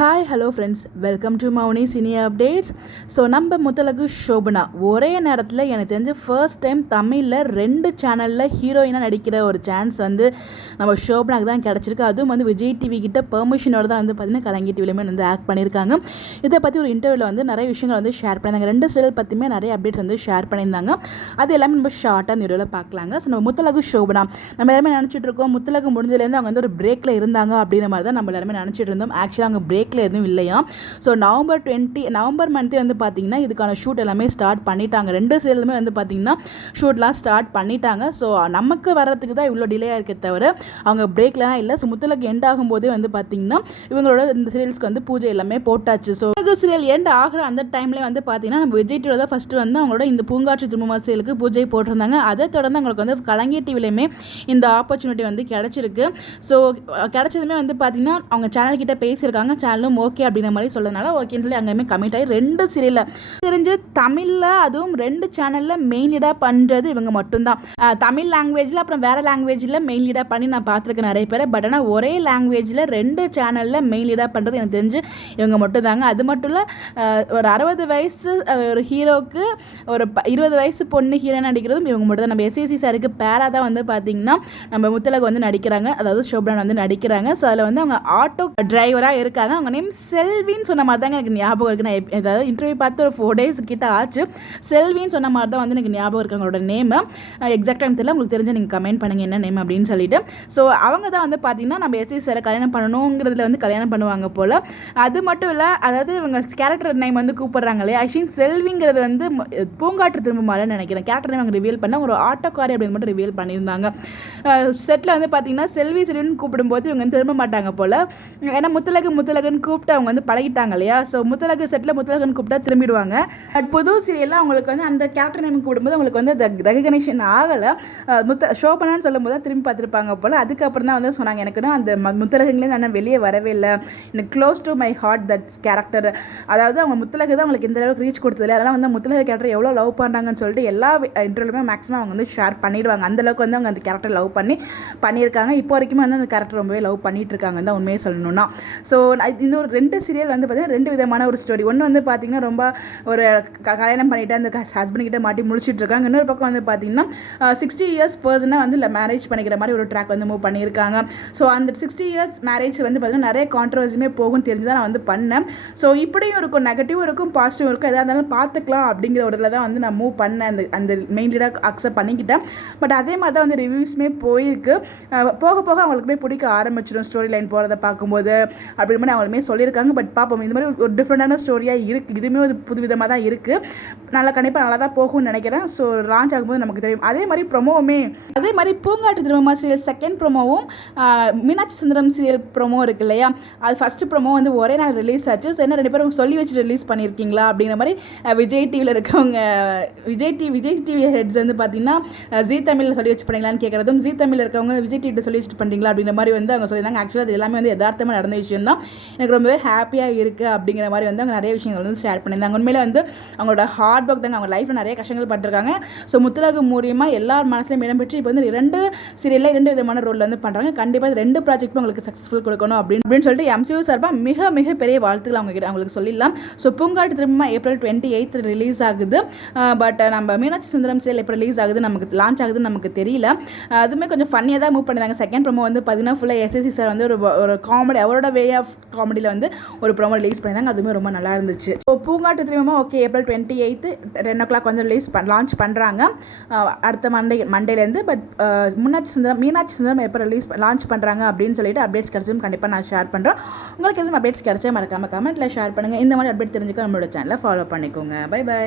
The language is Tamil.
Hi hello friends, welcome to Mouni cine updates. So நம்ம முத்தழகு ஷோபனா ஒரே நேரத்தில் எனக்கு தெரிஞ்சு ஃபர்ஸ்ட் டைம் தமிழில் 2 சேனலில் ஹீரோயினாக நடிக்கிற ஒரு சான்ஸ் வந்து நம்ம ஷோபனாக்கு தான் கிடச்சிருக்கு. அதுவும் வந்து விஜய் டிவி கிட்ட பெர்மிஷனோட தான் வந்து பார்த்திங்கன்னா கலங்கி டிவிலையுமே வந்து ஆக்ட் பண்ணியிருக்காங்க. இதை பற்றி ஒரு இன்டர்வியூவில் வந்து நிறைய விஷயங்கள் வந்து ஷேர் பண்ணியிருந்தாங்க. 2 சீரியல் பற்றியுமே நிறைய அப்டேட்ஸ் வந்து ஷேர் பண்ணியிருந்தாங்க. அது எல்லாமே நம்ம ஷார்ட்டாக இந்த வீடியோவில் பார்க்கலாங்க. ஸோ நம்ம முத்தழகு ஷோபனா நம்ம எல்லாமே நினச்சிட்டு இருக்கோம் முத்தழகு முடிஞ்சதுலேருந்து அவங்க வந்து ஒரு பிரேக்கில் இருந்தாங்க அப்படிங்கிற மாதிரி தான் நம்ம எல்லாருமே நினச்சிட்டு இருந்தோம். ஆக்சுவலாக அவங்க பிரேக்கில் எதுவும் இல்லையா. ஸோ நவம்பர் மந்த்தே வந்து பார்த்தீங்கன்னா இதுக்கான ஷூட் எல்லாமே ஸ்டார்ட் பண்ணிட்டாங்க. 2 சீரியலுமே வந்து பார்த்தீங்கன்னா ஷூட்லாம் ஸ்டார்ட் பண்ணிட்டாங்க. ஸோ நமக்கு வர்றதுக்கு தான் இவ்வளோ டிலே ஆயிருக்கே தவிர அவங்க பிரேக்லாம் இல்லை. ஸோ முத்தழகு எண்ட் ஆகும்போதே வந்து பார்த்தீங்கன்னா இவங்களோட இந்த சீரியல்ஸ்க்கு வந்து பூஜை எல்லாமே போட்டாச்சு. ஸோ சீரியல் எண்ட் ஆகிற அந்த டைம்லேயே வந்து பார்த்தீங்கன்னா நம்ம விஜய் டிவியில் தான் ஃபஸ்ட்டு வந்து அவங்களோட இந்த பூங்காற்று திரும்ப சீரியலுக்கு பூஜை போட்டிருந்தாங்க. அதை தொடர்ந்து அவங்களுக்கு வந்து கலைஞர் டிவிலையுமே இந்த ஆப்பர்ச்சுனிட்டி வந்து கிடச்சிருக்கு. ஸோ கிடச்சதுமே வந்து பார்த்தீங்கன்னா அவங்க சேனல் கிட்ட பேசியிருக்காங்க. சேனலும் ஓகே அப்படிங்கிற மாதிரி சொல்லதுனால ஓகேன்னு சொல்லி அங்கேயுமே கமிட் ஆகி 2 சீரியலில் தெரிஞ்சு தமிழில் அதுவும் 2 சேனலில் மெயின் லீடாக பண்ணுறது இவங்க மட்டும்தான். தமிழ் லாங்குவேஜில் அப்புறம் வேறு லாங்குவேஜில் மெயின் லீடாக பண்ணி நான் பார்த்துருக்கேன் நிறைய பேர். பட் ஆனால் ஒரே லாங்குவேஜில் 2 சேனலில் மெயின் லீடாக பண்ணுறது எனக்கு தெரிஞ்சு இவங்க மட்டும்தாங்க. அது மட்டும் இல்லை, ஒரு 60 வயசு ஒரு ஹீரோவுக்கு ஒரு 20 வயசு பொண்ணு ஹீரோயின் நடிக்கிறதும் இவங்க மட்டும் தான். நம்ம எஸ்எஸ்சி சாருக்கு பேராக தான் வந்து பார்த்திங்கன்னா நம்ம முத்தழகு வந்து நடிக்கிறாங்க, அதாவது ஷோபனா வந்து நடிக்கிறாங்க. ஸோ அதில் வந்து அவங்க ஆட்டோ டிரைவராக இருக்காங்க. அவங்க நேம் செல்வின்னு சொன்ன மாதிரி தாங்க எனக்கு ஞாபகம் இருக்குது. நான் ஏதாவது இன்டர்வியூ பார்த்து ஒரு 4 days கிட்ட ஆச்சு. செல்வின்னு சொன்ன மாதிரி தான் வந்து எனக்கு ஞாபகம் இருக்குது அவங்களோட நேம். எக்ஸாக்டாக தெரியல, உங்களுக்கு தெரிஞ்ச நீங்கள் கமெண்ட் பண்ணுங்கள் என்ன நேம் அப்படின்னு சொல்லிட்டு. ஸோ அவங்க தான் வந்து பார்த்தீங்கன்னா நம்ம எஸ்எஸ்சி சாரை கல்யாணம் பண்ணணுங்கிறதுல வந்து கல்யாணம் பண்ணுவாங்க போல். அது மட்டும் இல்லை, அதாவது இவங்க கேரக்டர் நேம் வந்து கூப்பிட்றாங்க இல்லையா, ஆக்சுவலி செல்விங்கிறது வந்து பூங்காற்று திரும்ப மாதிரின்னு நினைக்கிறேன். கேரக்டர் நேம் அவங்க ரிவீல் பண்ண ஒரு ஆட்டோக்காரி அப்படின்னு மட்டும் ரிவீல் பண்ணியிருந்தாங்க. செட்டில் வந்து பார்த்தீங்கன்னா செல்வின்னு கூப்பிடும்போது இவங்க திரும்ப மாட்டாங்க போல். ஏன்னா முத்தழகுன்னு கூப்பிட்டு அவங்க வந்து பழகிட்டாங்க இல்லையா. ஸோ முத்தழகு செட்டில் முத்தழகுன்னு கூப்பிட்டா திரும்பிடுவாங்க. பட் புது சீரியலில் அவங்களுக்கு வந்து அந்த கேரக்டர் நேம் கூப்பிடும்போது அவங்களுக்கு வந்து அந்த ரெகக்னேஷன் ஆகலை. ஷோபனான்னு சொல்லும் போது தான் திரும்பி பார்த்துருப்பாங்க போல். அதுக்கப்புறம் தான் வந்து சொன்னாங்க எனக்கு அந்த முத்தழகுங்களே நான் வெளியே வரவே இல்லை, எனக்கு close to my heart that character. அதாவது அவங்க முத்தழகு தான் அவங்களுக்கு இந்த அளவுக்கு ரீச் கொடுத்ததில்லை. அதெல்லாம் வந்து முத்தழகு கேரக்டர் எவ்வளோ லவ் பண்ணுறாங்கன்னு சொல்லிட்டு எல்லா இன்டர்வியூலுமே மேக்ஸிமம் அவங்க வந்து ஷேர் பண்ணிடுவாங்க. அந்தளவுக்கு வந்து அவங்க அந்த கேரக்டர் லவ் பண்ணியிருக்காங்க. இப்போ வரைக்குமே வந்து அந்த கேரக்டர் ரொம்பவே லவ் பண்ணிட்டு இருக்காங்க தான் உண்மையை சொல்லணும்னா. ஸோ இந்த ஒரு 2 சீரியல் வந்து பார்த்தீங்கன்னா 2 விதமான ஒரு ஸ்டோரி. ஒன்று வந்து பார்த்தீங்கன்னா ரொம்ப ஒரு கல்யாணம் பண்ணிவிட்டு அந்த ஹஸ்பண்ட் கிட்ட மாட்டி முடிச்சுட்டு இருக்காங்க. இன்னொரு பக்கம் வந்து பார்த்தீங்கன்னா 60 years பர்சனாக வந்து மேரேஜ் பண்ணிக்கிற மாதிரி ஒரு ட்ராக் வந்து மூவ் பண்ணியிருக்காங்க. ஸோ அந்த 60 years மேரேஜ் வந்து பார்த்தீங்கன்னா நிறைய கான்ட்ரவர்சியுமே போகும் தெரிஞ்சு தான் நான் வந்து பண்ணேன். ஸோ இப்படியும் இருக்கும், நெகட்டிவும் இருக்கும், பாசிட்டிவும் இருக்கும். எதாக இருந்தாலும் பார்த்துக்கலாம் அப்படிங்கிற ஒரு இதில் தான் வந்து நான் மூவ் பண்ணேன். அந்த மெயின் லீடாக அக்செப்ட் பண்ணிக்கிட்டேன். பட் அதே மாதிரி தான் வந்து ரிவ்யூஸுமே போயிருக்கு. போக போக அவங்களுக்குமே பிடிக்க ஆரம்பிச்சிடும் ஸ்டோரி லைன் போகிறத பார்க்கும்போது அப்படின்ற மாதிரி அவங்களுமே சொல்லியிருக்காங்க. பட் பார்ப்போம், இந்த மாதிரி ஒரு டிஃப்ரெண்டான ஸ்டோரியாக இருக்குது. இதுவுமே ஒரு புது விதமாக தான் இருக்குது. கண்டிப்பாக நல்லா தான் போகும்னு நினைக்கிறேன். ஸோ லான்ச் ஆகும்போது நமக்கு தெரியும். அதே மாதிரி ப்ரொமோவுமே அதே மாதிரி பூங்காற்று திரும்ப சீரியல் செகண்ட் ப்ரொமோவும் மீனாட்சி சுந்தரம் சீரியல் ப்ரொமோ இருக்கு இல்லையா, அது ஃபஸ்ட்டு ப்ரொமோ வந்து ஒரே நாள் ரிலீஸ் ஆச்சு. ஸோ என்ன 2 பேரும் சொல்லி வச்சு ரிலீஸ் பண்ணியிருக்கீங்களா அப்படிங்கிற மாதிரி விஜய் டிவியில் இருக்கவங்க விஜய் டிவி ஹெட்ஸ் வந்து பார்த்தீங்கன்னா ஜீ தமிழில் சொல்லி வச்சு பண்ணீங்களான்னு கேட்குறதும், ஜீ தமிழில் இருக்கவங்க விஜய் டிவியில் சொல்லி வச்சுட்டு பண்ணுறீங்களா அப்படிங்கிற மாதிரி வந்து அவங்க சொல்லியிருந்தாங்க. ஆக்சுவலாக அது எல்லாமே வந்து யதார்த்தமாக நடந்த விஷயம் தான். எனக்கு ரொம்பவே ஹாப்பியாக இருக்குது அப்படிங்கிற மாதிரி வந்து அவங்க நிறைய விஷயங்கள் வந்து ஷேர் பண்ணியிருந்தாங்க. உண்மையிலே வந்து அவங்களோட ஹார்ட் ஒர்க் தாங்க, அவங்க லைஃப்பில் நிறைய கஷ்டங்கள் பட்டிருக்காங்க. ஸோ முத்தழகு மூலியமாக எல்லார் மனசுலையும் இடம்பெற்று இப்போ வந்து 2 சீரியலில் 2 விதமான ரோல் வந்து பண்ணுறாங்க. கண்டிப்பாக 2 ப்ராஜெக்ட்டும் உங்களுக்கு சக்ஸஸ்ஃபுல் கொடுக்கணும் அப்படின்னு சொல்லிட்டு MCU சார்பாக மிக பெரிய வாழ்த்துக்கள் அவங்களுக்கு சொல்லிடலாம். ஸோ பூங்காற்று திரும்ப April 28 ரிலீஸ் ஆகுது. பட் நம்ம மீனாட்சி சுந்தரம் சீரியல் எப்போ ரிலீஸ் ஆகுது நமக்கு லான்ச் ஆகுதுன்னு நமக்கு தெரியல. அதுவுமே கொஞ்சம் ஃபன்னியாக தான் மூவ் பண்ணியிருந்தாங்க. செகண்ட் ப்ரோமோ வந்து பார்த்தீங்கன்னா ஃபுல்லாக எஸ்எஸ்சி சார் வந்து ஒரு காமெடி, அவரோட வே ஆஃப் காமெடியில் வந்து ஒரு ப்ரோமோ ரிலீஸ் பண்ணியிருந்தாங்க. அதுவுமே ரொம்ப நல்லா இருந்துச்சு. ஸோ பூங்காற்று திரும்ப ஓகே April 28 10 o'clock வந்து லான்ச் பண்ணுறாங்க அடுத்த மண்டேலேருந்து. பட் மீனாட்சி சுந்தரம் எப்போ லான்ச் பண்ணுறாங்க அப்படின்னு சொல்லிட்டு அப்டேட்ஸ் கிடச்சும் கண்டிப்பாக நான் ஷேர் பண்ணுறேன். உங்களுக்கு எதுவும் அப்டேட்ஸ் கிடச்சா மறக்காமல் கமெண்ட்டில் ஷேர் பண்ணுங்கள். இந்த மாதிரி அப்டேட் தெரிஞ்சுக்க நம்மளோட சேனலை ஃபாலோ பண்ணிக்கோங்க. பை.